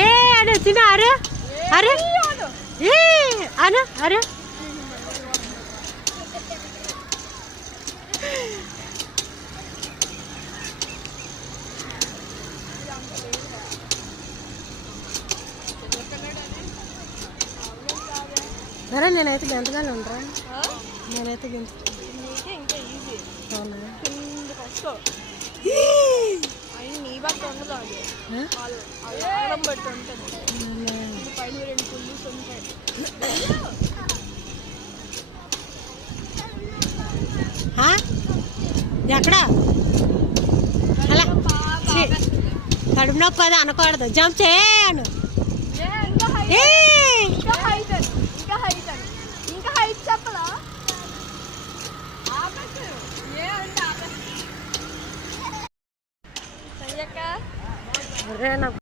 ఏ అను తిన అరే అరే ఏ అను అరే సరే నేనైతే గంటగానే ఉంటారా నేనైతే గంట అవునా నీ బట్టి ఉండదు అది బట్టి ఉంటుంది పైన 2 పుల్లీస్ ఉంటాయి ఎక్కడ అలా కడుపు నొప్పి అది అనకూడదు జంప్ చేయను ఇంకా హైట్ చెప్పలా అరే